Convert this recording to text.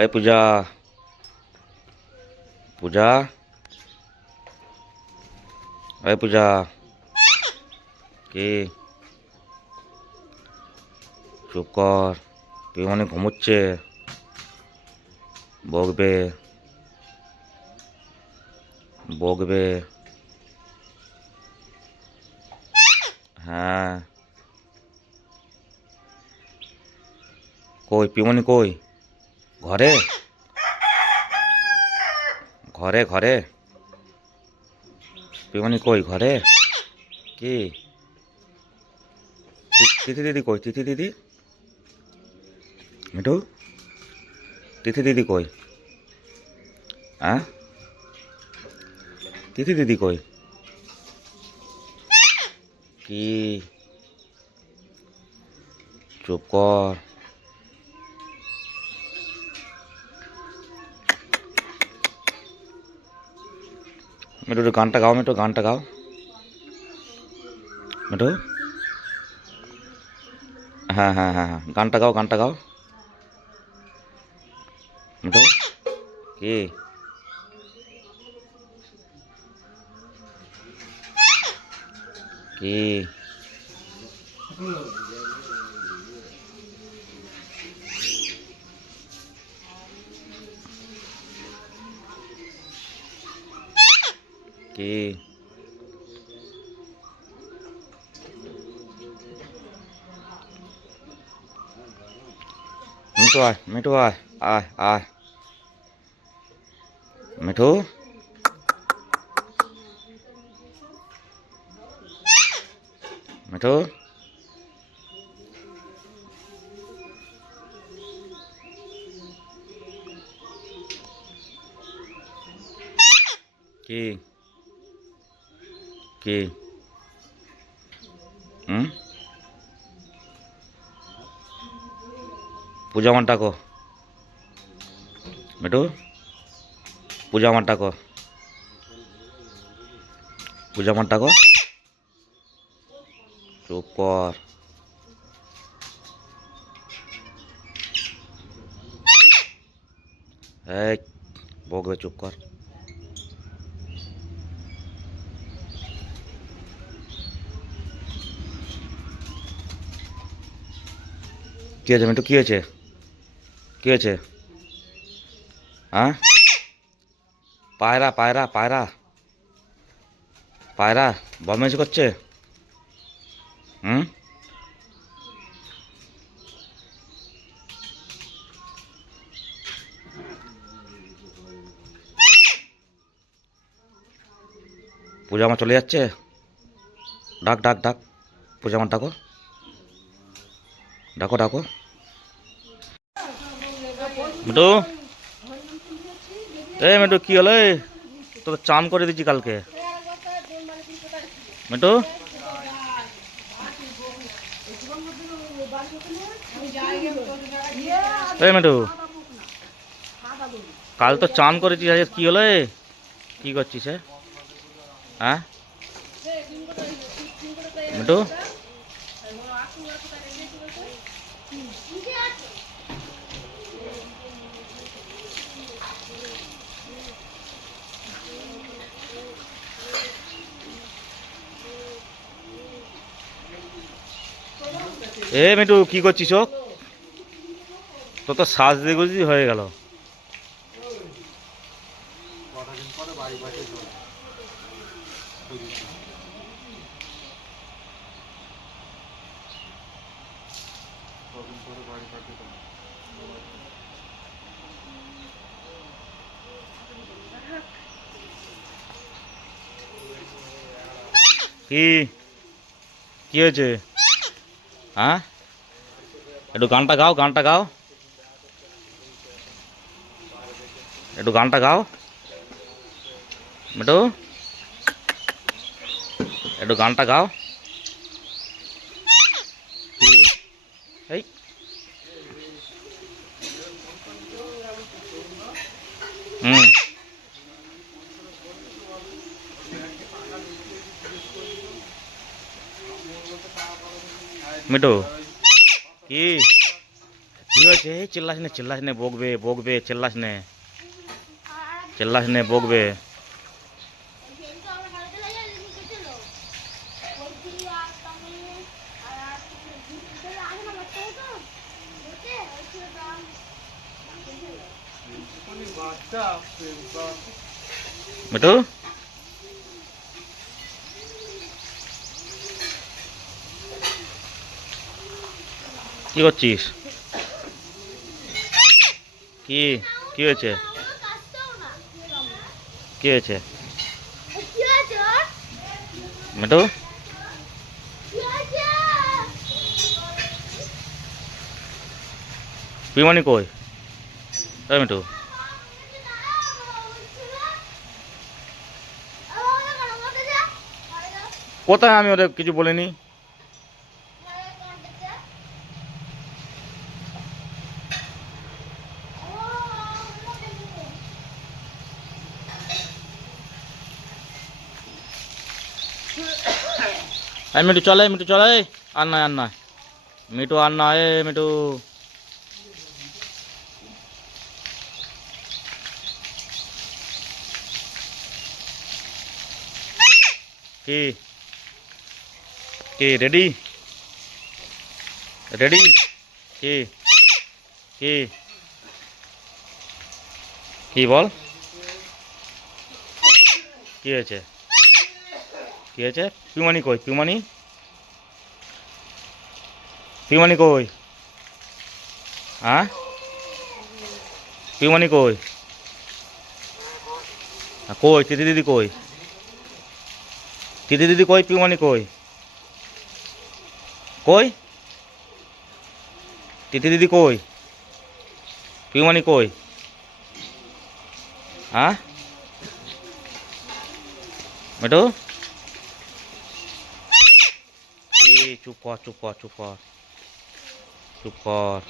এই পূজা, পূজা, এই পূজা, কি? চুপ কর, পিউমানি ঘুমোচ্ছে, বকবে, বকবে। হ্যাঁ, কই পিউমানি কই? ঘরে, ঘরে, ঘরে। পিউমানি কই? ঘরে। কি? তিথি দিদি কই? তিথি দিদি, মিঠু, তিথি দিদি কই? হ্যাঁ, তিথি দিদি কই? কি? চুপ কর। মিঠু, একটু গানটা গাও, মিঠু, গানটা গাও, মিঠু। হ্যাঁ, হ্যাঁ, হ্যাঁ, হ্যাঁ, গানটা গাও, গানটা গাও, মিঠু। কি? কি? কি? মিঠু আয়, মিঠু আয়, আয়, আয়, মিঠু। মিঠু, কি? কি? হুম? পূজা আমার ডাকো, মিঠু, পূজা আমার ডাকো, পূজা আমার ডাকো। চুপ কর। এই, বকবে, চুপ কর। কি হয়েছে মিঠু? কি হয়েছে? কি হয়েছে? হ্যাঁ, পায়রা, পায়রা, পায়রা, পায়রা বদমাইশি করছে। হুম? পূজা আমার চলে যাচ্ছে। ডাক, ডাক, ডাক, পূজা আমার ডাকো, ডাকো, ডাকো। মিঠু, এই মিঠু, কি হলো? তোকে চান করে দিচ্ছি কালকে। মিঠু, এই মিঠু, কাল তো চান করেছিস, আজ কি হলো? কি করছিস? হ্যাঁ, মিঠু, এ মিঠু, কি করছিস? ও তো তো সাজ দেখি হয়ে গেল। কি? কি হয়েছে? হ্যাঁ, একটু গানটা গাও, গানটা গাও, একটু গানটা গাও, মিঠু, একটু গানটা গাও। কি? এই, হুম, মিঠু, কি? কি? হয়েছে? এই চিল্লাস নে, বকবে বকবে, চিল্লাস নে বকবে। মিঠু, কি করছিস? কি কি হয়েছে? কি হয়েছে মিঠু? পিমানি কই? এই মিঠু, কোথায়? আমি ওদের কিছু বলিনি। মিঠু চলে, মিঠু চলে, আর নয় আর নয়, মিঠু আর নয়, মিঠু। কি কি রেডি? রেডি? কি কি কি বল? কি হয়েছে? কি হয়েছে? পিমানি কই? পিমানি, পিমানি কই? হ্যাঁ, পিমানি কই? কই তিথি দিদি কই? তিথি দিদি কই? পিমানি কই? কই তিথি দিদি কই? পিমানি কই? হ্যাঁ মিঠু, এই চুপ কর, চুপ কর, চুপ কর, চুপ কর।